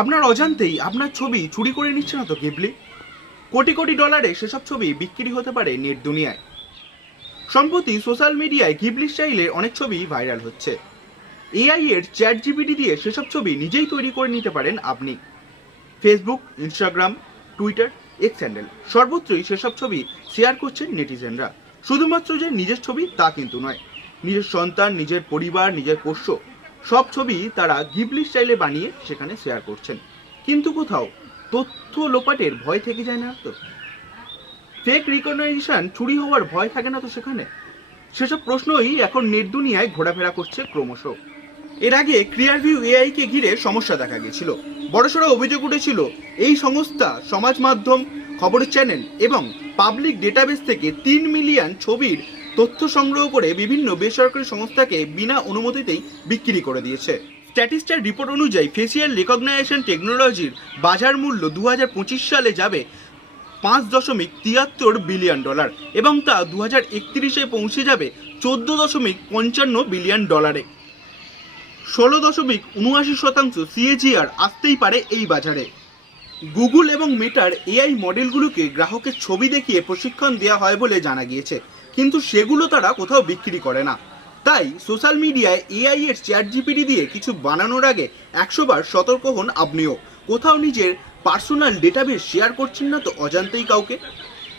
আপনার অজান্তেই আপনার ছবি চুরি করে নিচ্ছে না তো গিবলি? কোটি কোটি ডলারে সেসব ছবি বিক্রি হতে পারে নেট দুনিয়ায়। সম্প্রতি সোশ্যাল মিডিয়ায় গিবলি স্টাইলে অনেক ছবি ভাইরাল হচ্ছে। এআই এর চ্যাট জিপিটি দিয়ে সেসব ছবি নিজেই তৈরি করে নিতে পারেন আপনি। Facebook, Instagram, Twitter, x handle সর্বত্রই সেসব ছবি শেয়ার করছেন নেটিজেনরা। শুধুমাত্র যে নিজের ছবি তা কিন্তু নয়, নিজের সন্তান, নিজের পরিবার, নিজের পোষ্য সব ছবি তারা গিবলি স্টাইলে বানিয়ে সেখানে শেয়ার করছেন। কিন্তু কোথাও তথ্য লোপাটের ভয় থেকে যায় না তো? ফেক রিকগনাইজেশন চুরি হওয়ার ভয় থাকে না তো সেখানে? সেসব প্রশ্নই এখন নেট দুনিয়ায় ঘোরাফেরা করছে ক্রমশ। এর আগে ক্লিয়ারভিউ এআই কে ঘিরে সমস্যা দেখা গিয়েছিল। বড়সড় অভিযোগ উঠেছিল এই সংস্থা সমাজ মাধ্যম, খবরের চ্যানেল এবং পাবলিক ডেটাবেস থেকে 3 মিলিয়ন ছবির তথ্য সংগ্রহ করে বিভিন্ন বেসরকারি সংস্থাকে বিনা অনুমতিতেই বিক্রি করে দিয়েছে। স্ট্যাটিস্টার রিপোর্ট অনুযায়ী ফেসিয়াল রিকগনাইজেশন টেকনোলজির বাজার মূল্য 2025 সালে যাবে $5.73 বিলিয়ন এবং তা 2031-এ পৌঁছে যাবে $14.55 বিলিয়ন। 16.79% CAGR আসতেই পারে এই বাজারে। গুগল এবং মেটার এআই মডেলগুলোকে গ্রাহকের ছবি দেখিয়ে প্রশিক্ষণ দেওয়া হয় বলে জানা গিয়েছে, কিন্তু সেগুলো তারা কোথাও বিক্রি করে না। তাই সোশ্যাল মিডিয়ায় এআই এর চ্যাট জিপিটি দিয়ে কিছু বানানোর আগে 100 বার সতর্ক হন আপনিও। কোথাও নিজের পার্সোনাল ডেটাবেস শেয়ার করছেন না তো অজান্তেই কাউকে?